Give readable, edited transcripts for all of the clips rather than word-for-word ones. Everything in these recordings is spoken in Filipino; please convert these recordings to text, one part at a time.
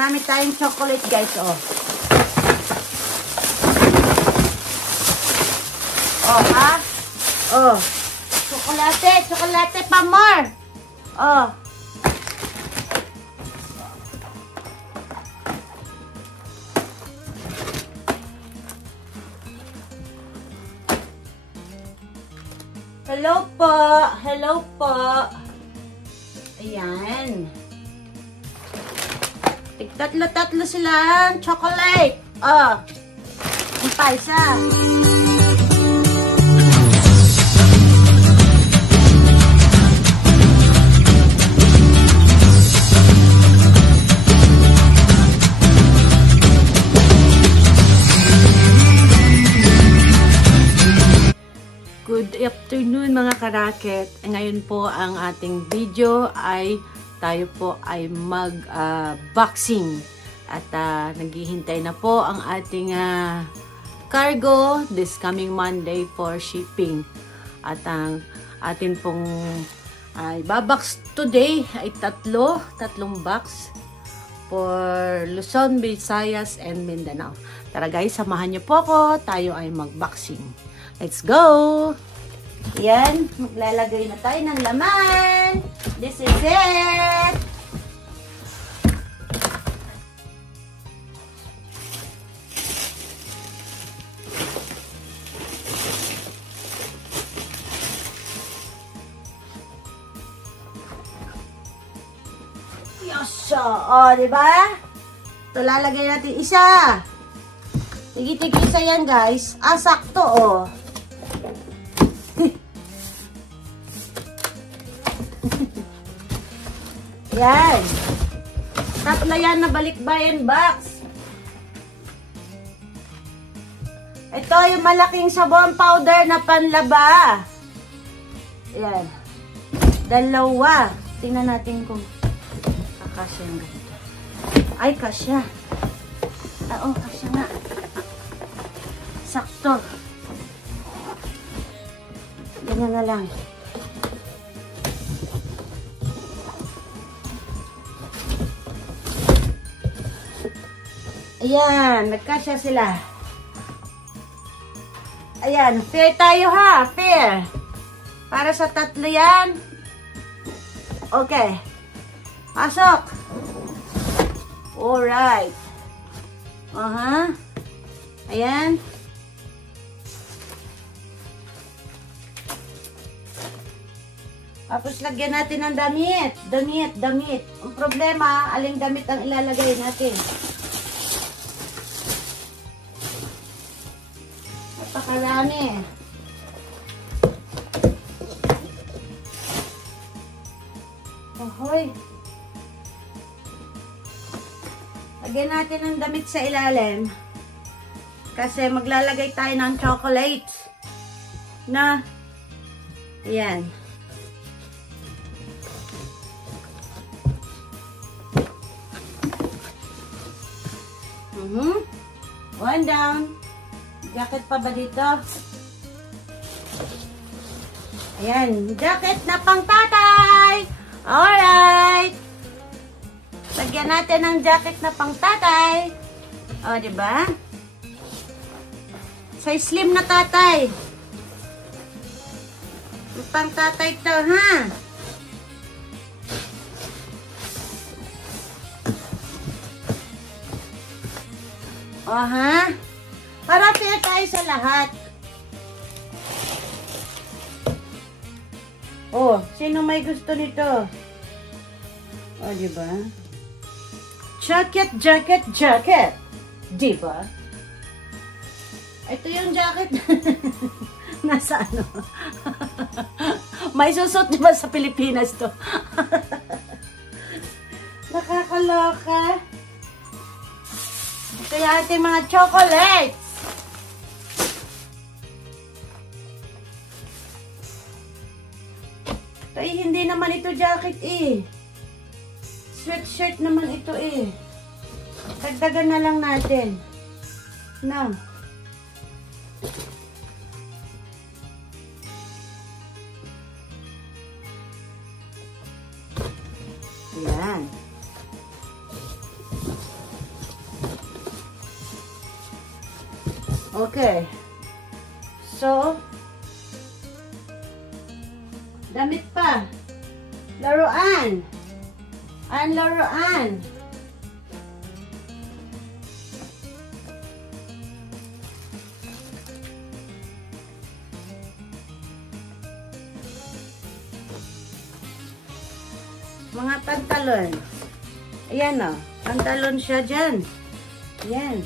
Marami tayong chocolate, guys, oh. Oh, ha? Oh. Chocolate pa more. Oh. Hello po. Ayan. Tatlo sila chocolate. Oh. Ang paisa. Good afternoon mga karaket. Ngayon po ang ating video ay tayo po ay mag-boxing at naghihintay na po ang ating cargo this coming Monday for shipping. At ang atin pong babox today ay tatlong box for Luzon, Visayas, and Mindanao. Tara guys, samahan niyo po ako. Tayo ay mag-boxing. Let's go! Yan, maglalagay na tayo ng laman. This is it! Yosho! O, diba? Ito, lalagay natin isa. Tigit-tigit isa yan, guys. Sakto, o. Yan. Tatlo yan na balikbayan box. Ito yung malaking sabon powder na panlaba. Yan. Dalawa. Tingnan natin kung kakasya yung ganito. Ay, kasya. Oo, kasya nga. Sakto. Ganyan na lang. Ayan, nagkasya sila. Ayan, fair tayo ha, fair. Para sa tatlo yan. Okay. Pasok. Alright. Ayan. Tapos lagyan natin ng damit. Damit. Ang problema, aling damit ang ilalagay natin. Napakarami. Ahoy. Lagyan natin ng damit sa ilalim. Kasi maglalagay tayo ng chocolate. Na. Ayan. One down. Jacket pa ba dito? Ayan. Jacket na pang tatay. Alright. Lagyan natin ng jacket na pang tatay. O, diba? Sa slim na tatay. Pang tatay to, ha? O, ha? Para fair tayo sa lahat. Oh, sino may gusto nito? Oh, diba? Jacket. Diba? Ito yung jacket. Nasa ano? May susot diba sa Pilipinas to? Nakakaloka. Ito yung ating mga chocolates. Ay, hindi naman ito jacket eh. Sweatshirt naman ito eh. Dagdagan na lang natin. No. Yan. Okay. So, damit pa. Laruan. Ang laruan. Mga pantalon. Ayan o. Pantalon siya dyan. Ayan.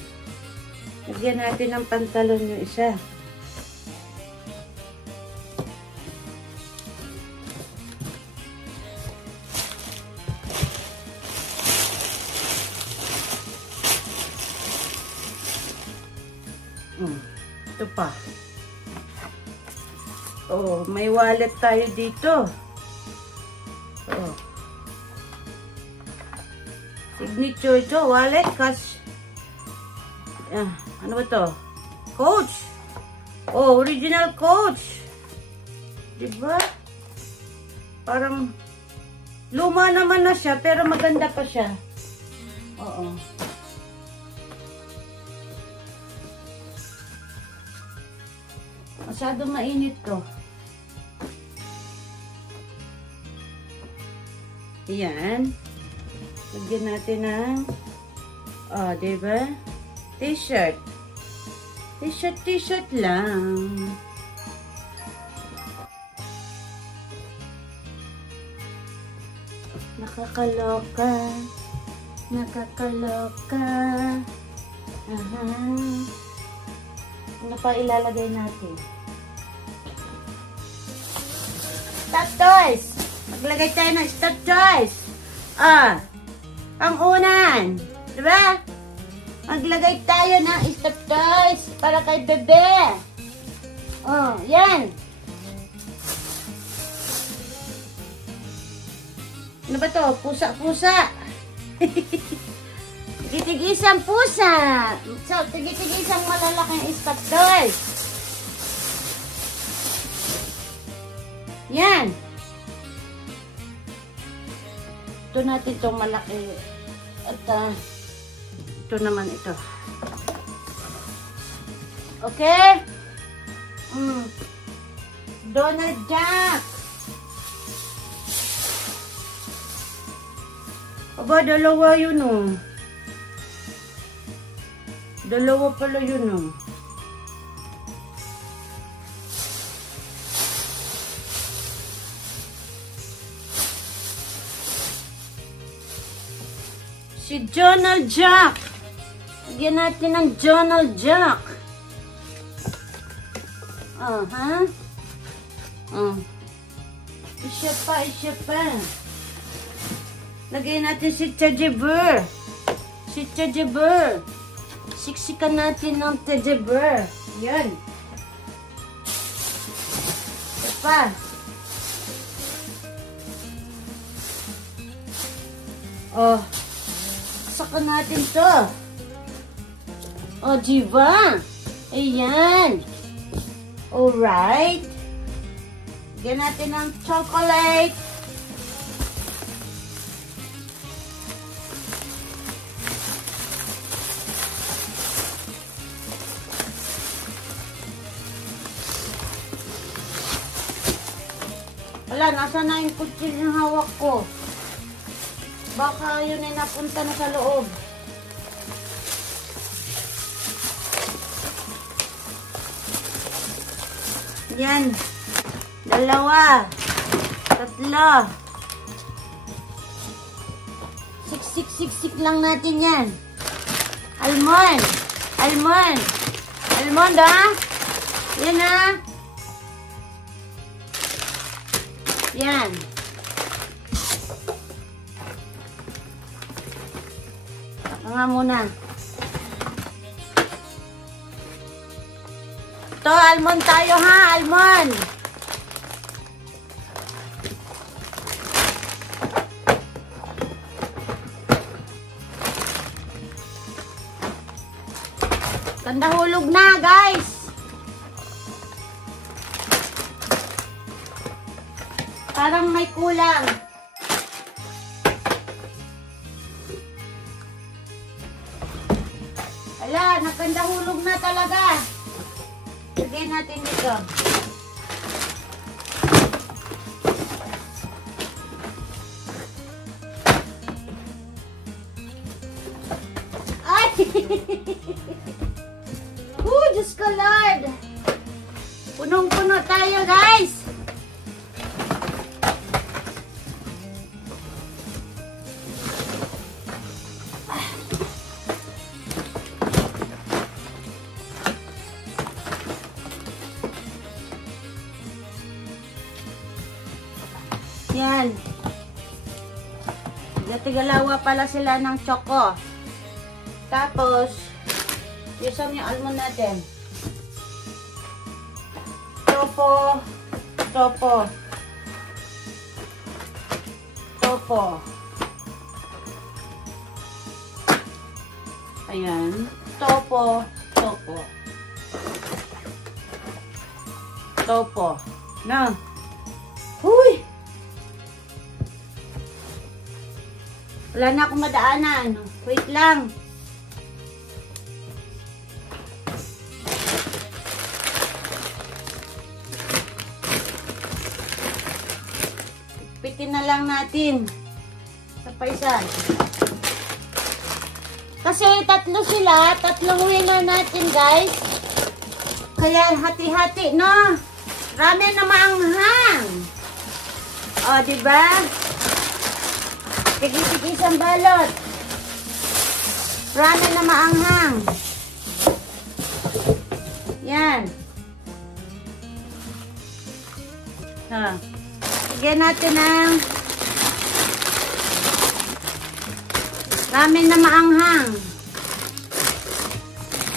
Lagyan natin ng pantalon yung isa. Ito pa. Oh, may wallet tayo dito. Oh. Signature ito, wallet, cash. Ano ba to? Coach. Oh, original Coach. Diba? Parang luma naman na siya, pero maganda pa siya. Oo. Masyado mainit to. Ayan. Lagyan natin ng diba? T-shirt. T-shirt lang. Nakakaloka. Nakakaloka. Aha. Ano pa ilalagay natin? Stop toys! Maglagay tayo ng stop toys. Ang unan. Diba? Maglagay tayo ng stop toys para kay bebe. Oh, yan. Ano ba to? Pusa-pusa. Tig-isang pusa. So, tig-isang malalaking stop toys. Yan. Ito natin itong malaki. At ito naman ito. Okay? Donald Duck. Aba, dalawa yun oh. Dalawa pala yun oh. Si Donald Duck. Lagyan natin ng Donald Duck. Isa pa. Lagyan natin si Teddy Bear. Siksikan natin ng Teddy Bear. Yan. Isa pa. Saka natin to. Diba? Ayan. Alright. Lagyan natin ng chocolate. Wala, nasa na yung kutsil ng hawak ko. Baka yun ay napunta na sa loob. Yan. 2. 3. Siksik lang natin yan. Almond. Almond Yan Yan. Nga muna. Ito, almond tayo ha, almond. Tanda hulog na, guys. Parang may kulang. Ala, nagkanda hulog na talaga. Lagay natin dito. Ay! Diyos ko, Lord! Punong-puno tayo, guys! Yan. Tigalawa pala sila ng choco. Tapos, yusan yung almond natin. Topo. Topo. Topo. Ayan. Topo. Topo. Topo. Na. Huy! Wala na akong madaanan. Wait lang. Pitin na lang natin. Sa paisan. Kasi tatlo sila. Tatlong winner natin, guys. Kaya hati-hati, no? Ramen na maanghang. O, diba? Tigis-tigis isang balot. Ramen na maanghang. Yan. Ha. Lagyan natin ng ramen na maanghang.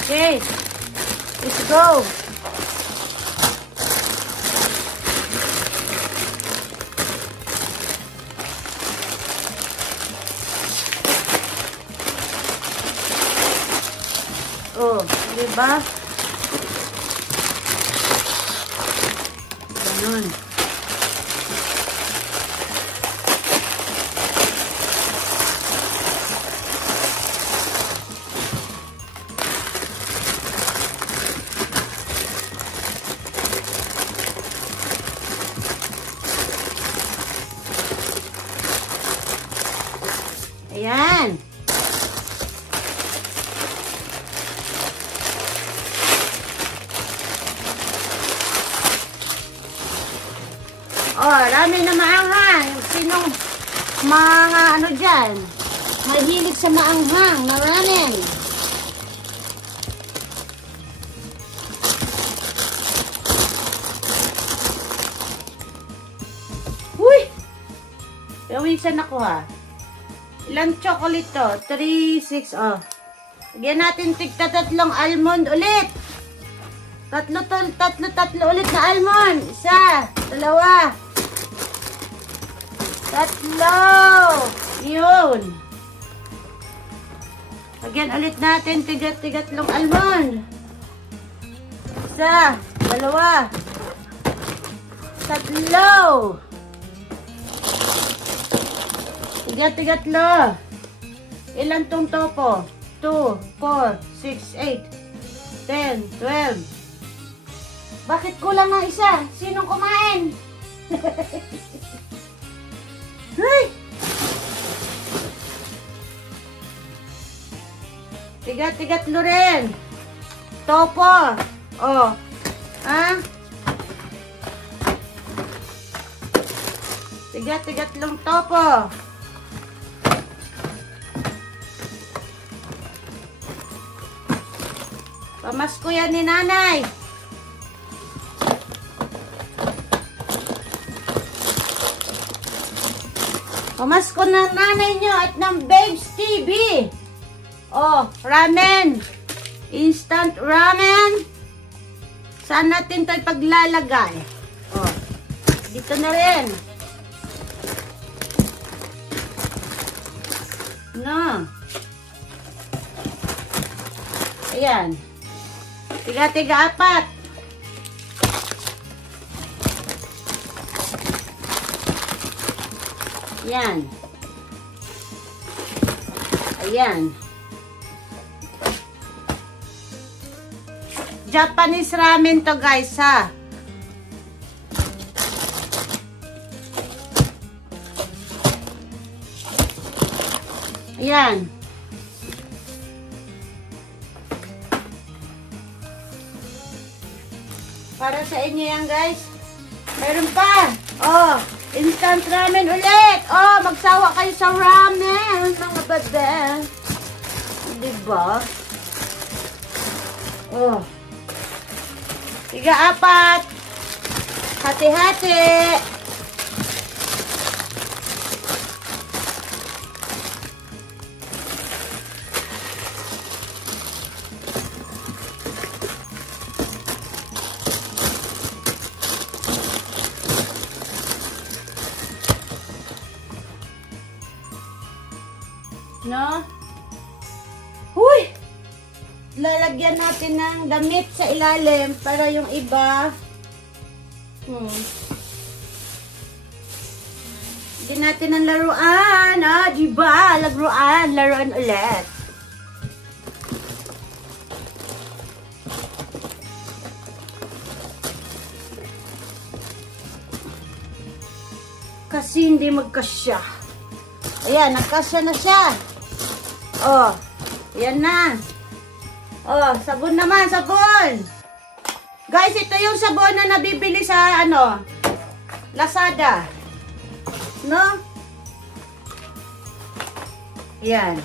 Okay. Let's go. Oh, diba? Ganun. Ayan. Oh, ramen na maanghang. Sinong mga ano dyan? Mahilig sa maanghang na ramen. Huy! Pawisan ako ha. Ilang chocolate to? 3, 6, oh. Lagyan natin tigta-tatlong almond ulit. Tatlo ulit na almond. Isa, dalawa. Tatlo. Yun. Lagyan ulit natin tigat-tigatlong almond. Isa, dalawa. Tatlo. Tigat-tigatlo. Ilan tong topo? 2, 4, 6, 8, 10, 12. Bakit kulang ng isa? Sinong kumain? Hey! Tigat-tigatlo rin. Topo. Oh. Ha? Tigat-tigatlong topo. Pamasko yan ni nanay. Pamasko ng nanay nyo at ng Babes TV. Oh, ramen. Instant ramen. Saan natin ito ipaglalagay? Oh, dito na rin. No. Ayan. Tiga-tiga apat. Ayan. Ayan. Japanese ramen to guys ha. Ayan. Para sa inyo yan guys. Meron pa. Oh, instant ramen ulit. Oh, magsawa kayo sa ramen, mga bebe. Diba? Oh. 3-4. Hati-hati. No? Huy! Lalagyan natin ng damit sa ilalim para yung iba hindi natin ng laruan. Ah, diba? Laruan ulit. Kasi hindi magkasya. Ayan, nagkasya na siya. Oh, yan na. Oh, sabon naman, sabon. Guys, ito yung sabon na nabibili sa, Lazada. No? Yan.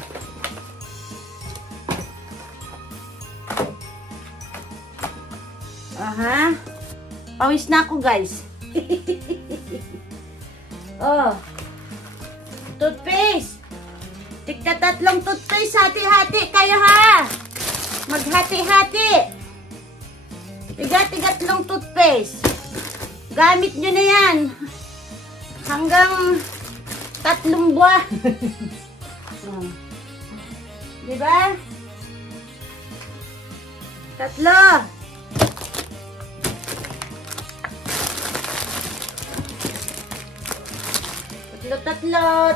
Aha. Pawis na ako, guys. Oh. Toothpaste. Tigta 3 toothpaste, hati-hati kayo ha. Maghati-hati. Tiga 3 toothpaste. Gamit nyo na yan. Hanggang 3 buwan. Diba? 3.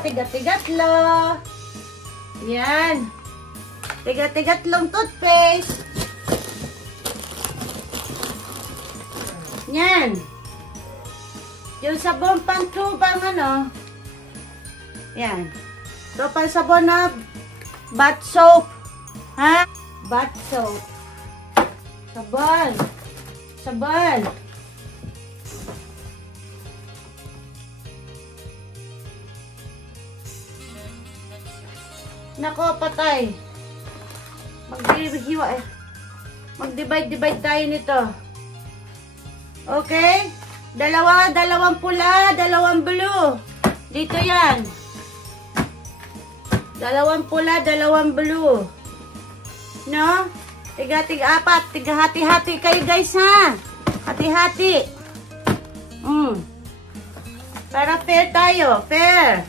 Tiga-tigatlo. Yan. Tiga-tigatlong toothpaste. Yan. Yung sabon pang tubang yan. Ito pang sabon na bath soap. Ha? Bath soap. Sabon. Sabon. Nako, patay. Mag-divide tayo nito. Okay? Dalawang pula, 2 blue. Dito yan. 2 pula, 2 blue. No? Tiga-4. Tiga-hati-hati kayo guys ha. Hati-hati. Para fair tayo. Fair.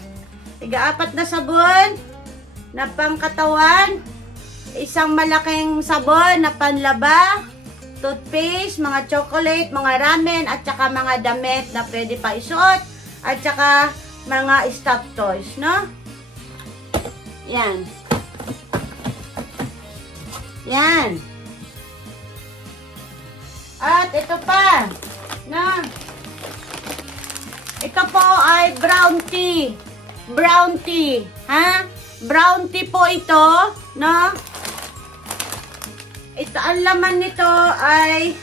3-4 na sabon na pangkatawan, 1 malaking sabon na panlaba, toothpaste, mga chocolate, mga ramen, at saka mga damit na pwede pa isuot, at saka mga stuffed toys, no? Yan. Yan. At ito pa, no? Ito po ay brown tea. Brown tea, ha? Brown tea po ito, no? Ito, ang laman nito ay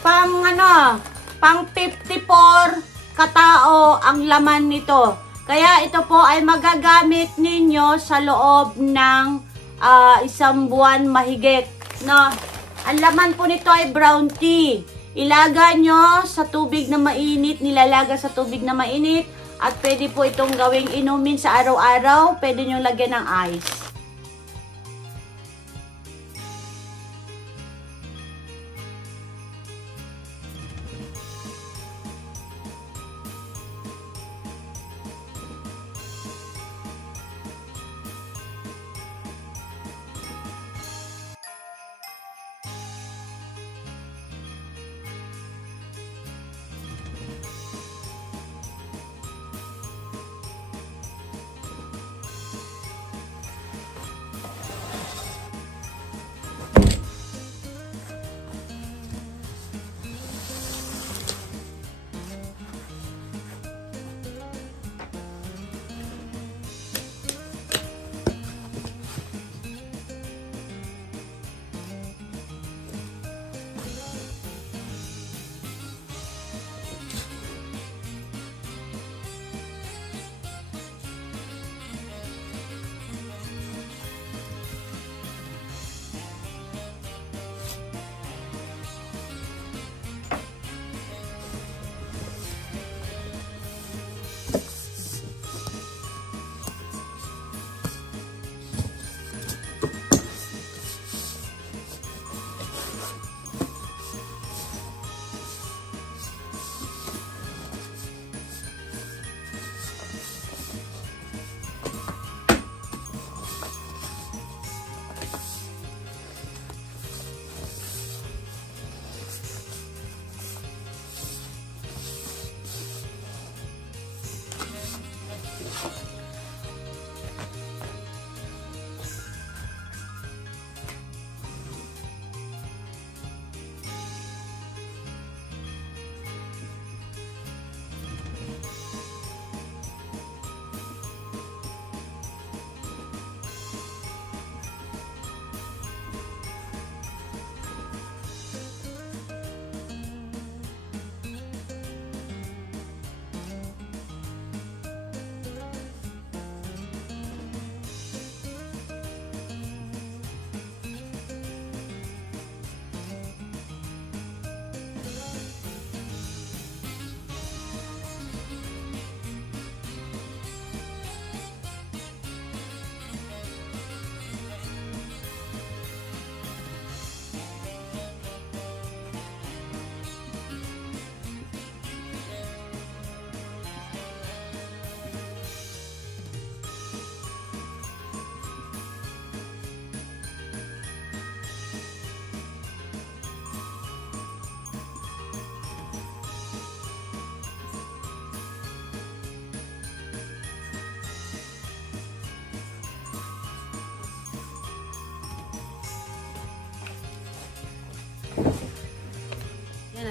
pang 54 katao ang laman nito. Kaya ito po ay magagamit ninyo sa loob ng 1 buwan mahigit, no? Ang laman po nito ay brown tea. Ilaga nyo sa tubig na mainit, nilalaga sa tubig na mainit, at pwede po itong gawing inumin sa araw-araw, pwede nyo lagyan ng ice.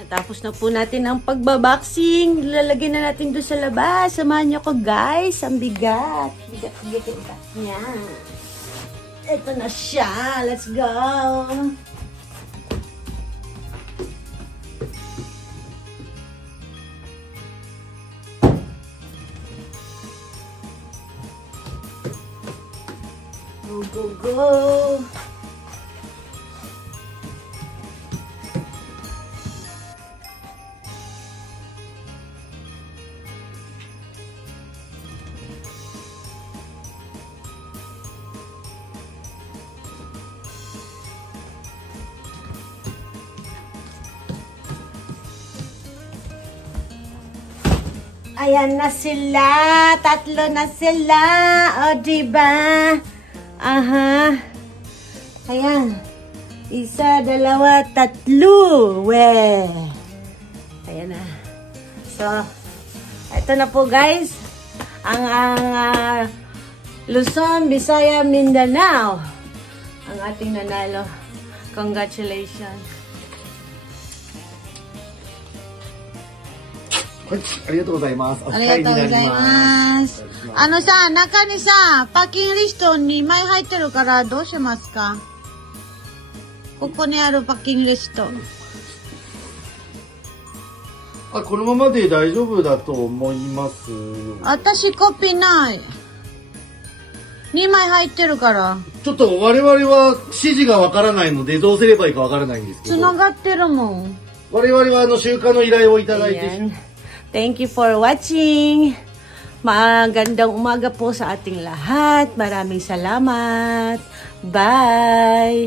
Natapos na po natin ang pagbaboxing. Lalagyan na natin doon sa labas. Samahan niyo ko guys. Ang bigat. Bigat niya. Ito na siya. Let's go. Go, go, go. Ayan na sila. Tatlo na sila. O, diba? Aha. Ayan. Isa, dalawa, tatlo. Weh. Ayan na. So, ito na po guys. Ang Luzon, Visaya, Mindanao. Ang ating nanalo. Congratulations. はい、ありがとうございます。ありがとうございます。さ、中にさ、パッキングリスト2枚入ってるからどうしますか？ここにあるパッキングリスト。あ、このままで大丈夫だと思いますよ。私コピーない。2枚入ってるから。ちょっと我々は指示がわからないのでどうすればいいかわからないんですけど。繋がってるもん。我々は集荷の依頼をいただいて。Thank you for watching. Magandang umaga po sa ating lahat. Maraming salamat. Bye!